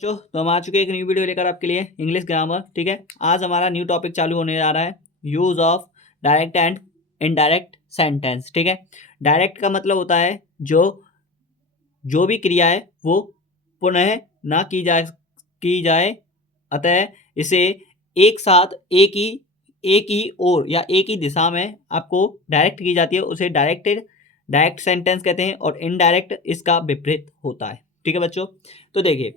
तो हम आ चुके हैं एक न्यू वीडियो लेकर आपके लिए इंग्लिश ग्रामर। ठीक है, आज हमारा न्यू टॉपिक चालू होने जा रहा है, use of direct and indirect sentence. ठीक है, डायरेक्ट का मतलब होता है जो भी क्रिया है वो पुनः ना की जाए, अतः इसे एक साथ एक ही ओर या एक ही दिशा में आपको डायरेक्ट की जाती है, उसे डायरेक्ट सेंटेंस कहते हैं। और इनडायरेक्ट इसका विपरीत होता है। ठीक है बच्चों, तो देखिए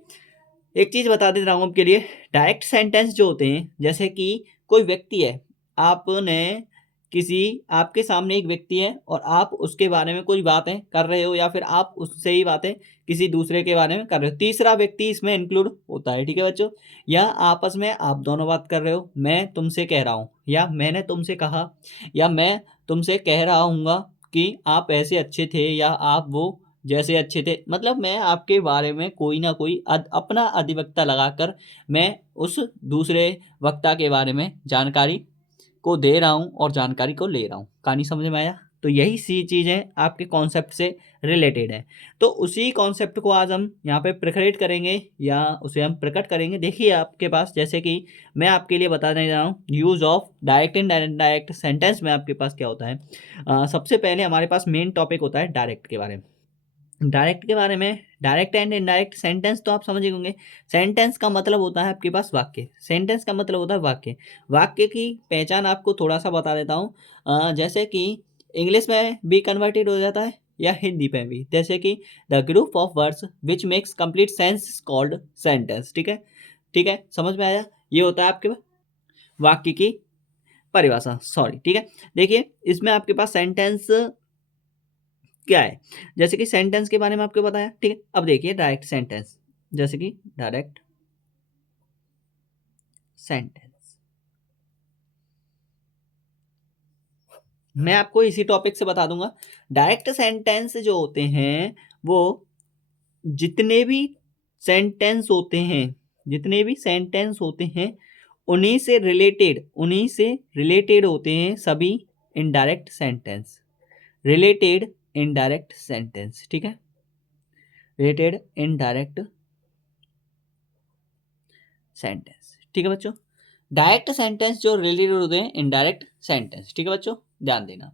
एक चीज बता देता हूँ आपके लिए। डायरेक्ट सेंटेंस जो होते हैं, जैसे कि कोई व्यक्ति है, आपने किसी आपके सामने एक व्यक्ति है और आप उसके बारे में कोई बातें कर रहे हो, या फिर आप उससे ही बातें किसी दूसरे के बारे में कर रहे हो, तीसरा व्यक्ति इसमें इंक्लूड होता है। ठीक है बच्चों, या आपस में आप दोनों बात कर रहे हो, मैं तुमसे कह रहा हूँ या मैंने तुमसे कहा या मैं तुमसे कह रहा हूँगा कि आप ऐसे अच्छे थे या आप वो जैसे अच्छे थे। मतलब मैं आपके बारे में कोई ना कोई अपना अधिवक्ता लगाकर मैं उस दूसरे वक्ता के बारे में जानकारी को दे रहा हूँ और जानकारी को ले रहा हूँ। कहानी समझ में आया? तो यही सी चीज़ें आपके कॉन्सेप्ट से रिलेटेड है। तो उसी कॉन्सेप्ट को आज हम यहाँ पे प्रकट करेंगे या उसे हम प्रकट करेंगे। देखिए आपके पास, जैसे कि मैं आपके लिए बताने जा रहा हूँ use of direct and indirect sentence में आपके पास क्या होता है। सबसे पहले हमारे पास मेन टॉपिक होता है डायरेक्ट के बारे में। डायरेक्ट के बारे में, डायरेक्ट एंड इनडायरेक्ट सेंटेंस तो आप समझ ही होंगे। सेंटेंस का मतलब होता है आपके पास वाक्य। सेंटेंस का मतलब होता है वाक्य। वाक्य की पहचान आपको थोड़ा सा बता देता हूँ। जैसे कि इंग्लिश में भी कन्वर्टेड हो जाता है या हिंदी में भी, जैसे कि the group of words which makes complete sense called sentence. ठीक है, ठीक है, समझ में आया? ये होता है आपके वाक्य की परिभाषा। सॉरी, ठीक है। देखिए इसमें आपके पास सेंटेंस क्या है, जैसे कि सेंटेंस के बारे में आपको बताया। ठीक है, अब देखिए डायरेक्ट सेंटेंस, जैसे कि डायरेक्ट सेंटेंस मैं आपको इसी टॉपिक से बता दूंगा। डायरेक्ट सेंटेंस जो होते हैं वो जितने भी जितने भी सेंटेंस होते हैं उन्हीं से रिलेटेड होते हैं सभी indirect sentence. Related indirect sentence, ठीक है, रिलेटेड इनडायरेक्ट सेंटेंस। ठीक है बच्चों, डायरेक्ट सेंटेंस जो रिलेटेड होते हैं इनडायरेक्ट सेंटेंस। ठीक है बच्चों, ध्यान देना।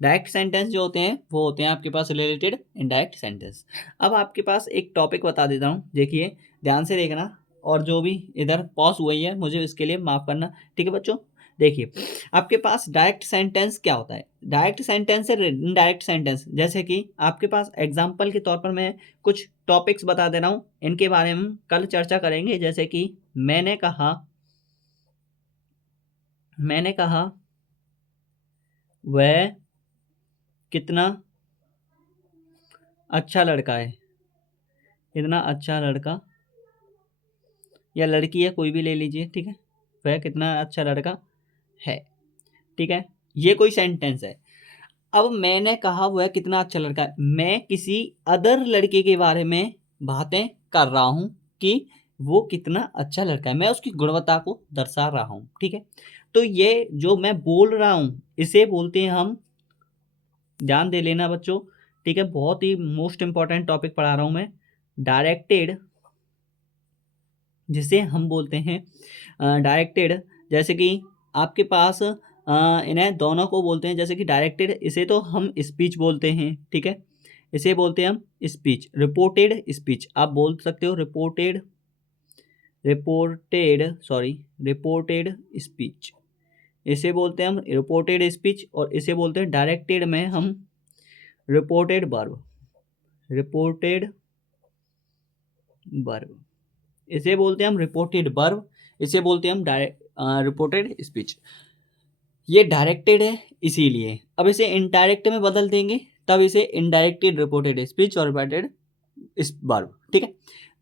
डायरेक्ट सेंटेंस जो होते हैं वो होते हैं आपके पास रिलेटेड इनडायरेक्ट सेंटेंस। अब आपके पास एक टॉपिक बता देता हूँ, देखिए ध्यान से देखना, और जो भी इधर पॉज हुई है मुझे इसके लिए माफ करना। ठीक है बच्चों, देखिए आपके पास डायरेक्ट सेंटेंस क्या होता है। डायरेक्ट सेंटेंस है इनडायरेक्ट सेंटेंस। जैसे कि आपके पास एग्जाम्पल के तौर पर मैं कुछ टॉपिक्स बता दे रहा हूँ, इनके बारे में हम कल चर्चा करेंगे। जैसे कि मैंने कहा वह कितना अच्छा लड़का है। कितना अच्छा लड़का या लड़की है, कोई भी ले लीजिए। ठीक है, वह कितना अच्छा लड़का है। ठीक है, ये कोई सेंटेंस है। अब मैंने कहा वह कितना अच्छा लड़का है, मैं किसी अदर लड़के के बारे में बातें कर रहा हूँ कि वो कितना अच्छा लड़का है, मैं उसकी गुणवत्ता को दर्शा रहा हूँ। ठीक है, तो ये जो मैं बोल रहा हूँ इसे बोलते हैं हम, ध्यान दे लेना बच्चों। ठीक है, बहुत ही मोस्ट इंपॉर्टेंट टॉपिक पढ़ा रहा हूं मैं। डायरेक्टेड, जिसे हम बोलते हैं डायरेक्टेड, जैसे कि आपके पास इन्हें दोनों को बोलते हैं। जैसे कि डायरेक्टेड, इसे तो हम स्पीच बोलते हैं। ठीक है, इसे बोलते हैं हम स्पीच। रिपोर्टेड स्पीच आप बोल सकते हो, रिपोर्टेड स्पीच इसे बोलते हैं हम रिपोर्टेड स्पीच। और इसे बोलते हैं डायरेक्टेड में हम रिपोर्टेड वर्ब इसे बोलते हैं हम रिपोर्टेड वर्ब। इसे बोलते हैं हम रिपोर्टेड स्पीच। ये डायरेक्टेड है इसीलिए। अब इसे इनडायरेक्ट में बदल देंगे, तब इसे इनडायरेक्टेड रिपोर्टेड स्पीच और रिपोर्टेड वर्ब। ठीक है,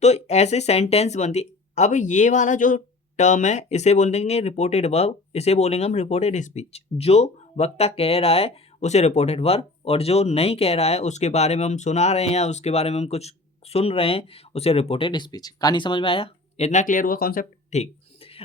तो ऐसे सेंटेंस बनती। अब ये वाला जो टर्म है इसे बोल देंगे रिपोर्टेड वर्ब, इसे बोलेंगे हम रिपोर्टेड स्पीच। जो वक्ता कह रहा है उसे रिपोर्टेड वर्ब, और जो नहीं कह रहा है उसके बारे में हम सुना रहे हैं या उसके बारे में हम कुछ सुन रहे हैं उसे रिपोर्टेड स्पीच। कहानी समझ में आया? इतना क्लियर हुआ कॉन्सेप्ट? ठीक।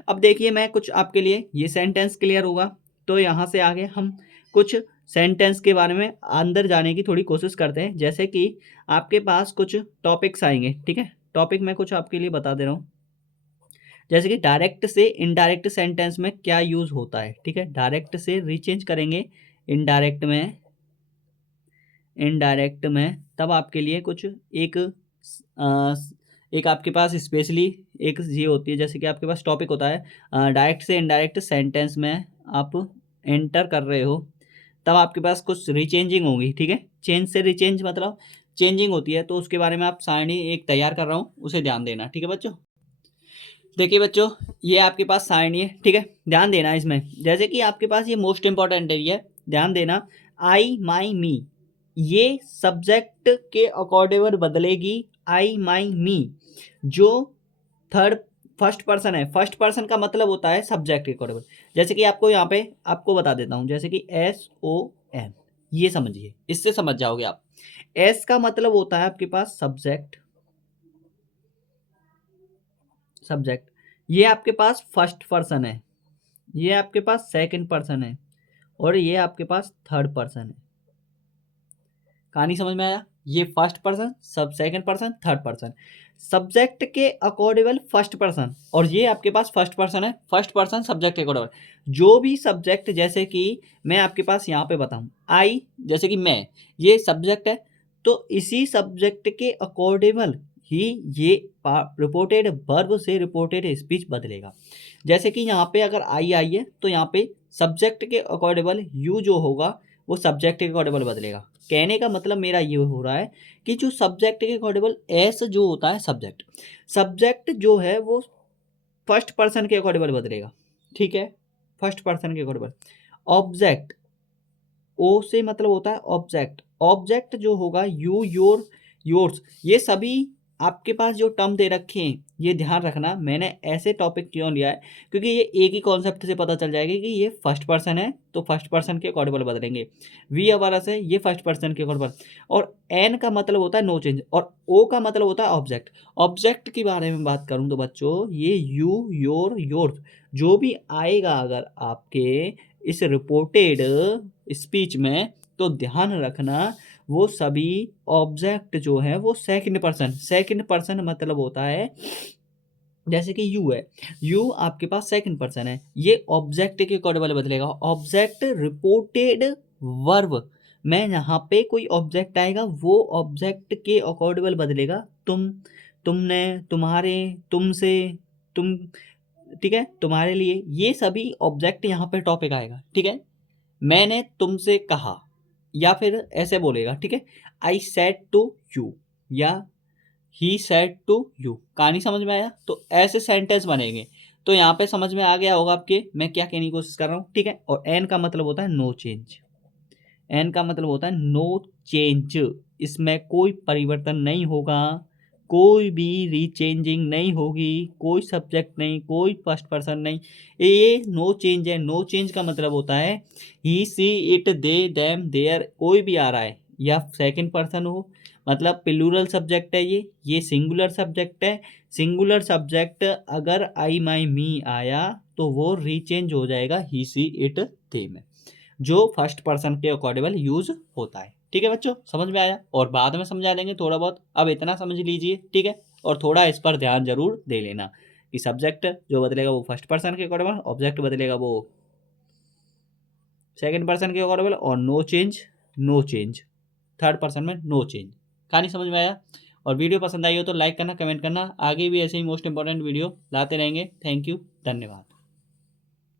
अब देखिए मैं कुछ आपके लिए, ये सेंटेंस क्लियर होगा तो यहाँ से आगे हम कुछ सेंटेंस के बारे में अंदर जाने की थोड़ी कोशिश करते हैं। जैसे कि आपके पास कुछ टॉपिक्स आएंगे। ठीक है, टॉपिक मैं कुछ आपके लिए बता दे रहा हूँ, जैसे कि डायरेक्ट से इनडायरेक्ट सेंटेंस में क्या यूज होता है, ठीक है। डायरेक्ट से रीचेंज करेंगे इनडायरेक्ट में तब आपके लिए कुछ एक आपके पास स्पेशली एक ये होती है, जैसे कि आपके पास टॉपिक होता है डायरेक्ट से इनडायरेक्ट सेंटेंस में आप एंटर कर रहे हो तब आपके पास कुछ रीचेंजिंग होगी, ठीक है। चेंज से रीचेंज मतलब चेंजिंग होती है, तो उसके बारे में आप सारणी एक तैयार कर रहा हूँ, उसे ध्यान देना, ठीक है बच्चों। देखिए बच्चों, ये आपके पास सारणी है, ठीक है, ध्यान देना इसमें। जैसे कि आपके पास ये मोस्ट इंपॉर्टेंट है, ध्यान देना। आई माई मी ये सब्जेक्ट के अकॉर्डिंग बदलेगी। आई माई मी जो फर्स्ट पर्सन है, फर्स्ट पर्सन का मतलब होता है सब्जेक्ट के अकॉर्डिंग। जैसे कि आपको यहाँ पे आपको बता देता हूँ, जैसे कि SON, ये समझिए, इससे समझ जाओगे आप। एस का मतलब होता है आपके पास सब्जेक्ट, ये आपके पास फर्स्ट पर्सन है, ये आपके पास सेकंड पर्सन है, और ये आपके पास थर्ड पर्सन है। कहानी समझ में आया? ये फर्स्ट पर्सन, सब second person, third person, subject के अकॉर्डिंग फर्स्ट पर्सन, और ये आपके पास फर्स्ट पर्सन है, फर्स्ट पर्सन सब्जेक्ट के अकॉर्डिंग। जो भी सब्जेक्ट, जैसे कि मैं आपके पास यहाँ पे बताऊँ, आई जैसे कि मैं, ये सब्जेक्ट है, तो इसी सब्जेक्ट के अकॉर्डिंग ही ये रिपोर्टेड वर्ब से रिपोर्टेड स्पीच बदलेगा। जैसे कि यहाँ पे अगर आई है तो यहाँ पे सब्जेक्ट के अकॉर्डिंग यू जो होगा वो सब्जेक्ट के अकॉर्डिंग बदलेगा। कहने का मतलब मेरा ये हो रहा है कि जो सब्जेक्ट के अकॉर्डिंग एस जो होता है सब्जेक्ट जो है वो फर्स्ट पर्सन के अकॉर्डिंग बदलेगा, ठीक है, फर्स्ट पर्सन के अकॉर्डिंग। ऑब्जेक्ट, ओ से मतलब होता है ऑब्जेक्ट जो होगा यू, योर्स, ये सभी आपके पास जो टर्म दे रखे हैं, ये ध्यान रखना। मैंने ऐसे टॉपिक क्यों लिया है, क्योंकि ये एक ही कॉन्सेप्ट से पता चल जाएगा कि ये फर्स्ट पर्सन है तो फर्स्ट पर्सन के अकॉर्डिंग बदलेंगे। वी अवरस है, ये फर्स्ट पर्सन के अकॉर्डिंग। और एन का मतलब होता है नो चेंज, और ओ का मतलब होता है ऑब्जेक्ट के बारे में बात करूं तो बच्चों, ये यू, योर्स जो भी आएगा अगर आपके इस रिपोर्टेड स्पीच में, तो ध्यान रखना वो सभी ऑब्जेक्ट जो है वो सेकंड पर्सन मतलब होता है। जैसे कि यू है, यू आपके पास सेकंड पर्सन है, ये ऑब्जेक्ट के अकॉर्डिंग बदलेगा। ऑब्जेक्ट रिपोर्टेड वर्ब में यहाँ पे कोई ऑब्जेक्ट आएगा वो ऑब्जेक्ट के अकॉर्डिंग बदलेगा। तुम, तुमने, तुम्हारे, तुमसे, तुम, ठीक है, तुम्हारे लिए, ये सभी ऑब्जेक्ट यहाँ पे टॉपिक आएगा, ठीक है। मैंने तुमसे कहा, या फिर ऐसे बोलेगा, ठीक है, आई सेड टू यू, या ही सेड टू यू। कहानी समझ में आया? तो ऐसे सेंटेंस बनेंगे। तो यहाँ पे समझ में आ गया होगा आपके मैं क्या कहने की कोशिश कर रहा हूँ, ठीक है। और एन का मतलब होता है नो चेंज, एन का मतलब होता है नो चेंज, इसमें कोई परिवर्तन नहीं होगा, कोई भी रीचेंजिंग नहीं होगी, कोई सब्जेक्ट नहीं, कोई फर्स्ट पर्सन नहीं, ये नो चेंज है। नो चेंज का मतलब होता है ही, सी, इट, दे, देम, देयर, कोई भी आ रहा है या सेकंड पर्सन हो, मतलब प्लूरल सब्जेक्ट है, ये सिंगुलर सब्जेक्ट है। सिंगुलर सब्जेक्ट अगर आई माई मी आया तो वो रीचेंज हो जाएगा ही, सी, इट, दे में, जो फर्स्ट पर्सन के अकॉर्डिंग यूज होता है, ठीक है बच्चों, समझ में आया? और बाद में समझा देंगे थोड़ा बहुत, अब इतना समझ लीजिए, ठीक है। और थोड़ा इस पर ध्यान जरूर दे लेना कि सब्जेक्ट जो बदलेगा वो फर्स्ट पर्सन के अकॉर्डिंग, ऑब्जेक्ट बदलेगा वो सेकंड पर्सन के अकॉर्डिंग, और नो चेंज थर्ड पर्सन में नो चेंज। कहानी समझ में आया? और वीडियो पसंद आई हो तो लाइक करना, कमेंट करना, आगे भी ऐसे ही मोस्ट इंपॉर्टेंट वीडियो लाते रहेंगे। थैंक यू, धन्यवाद।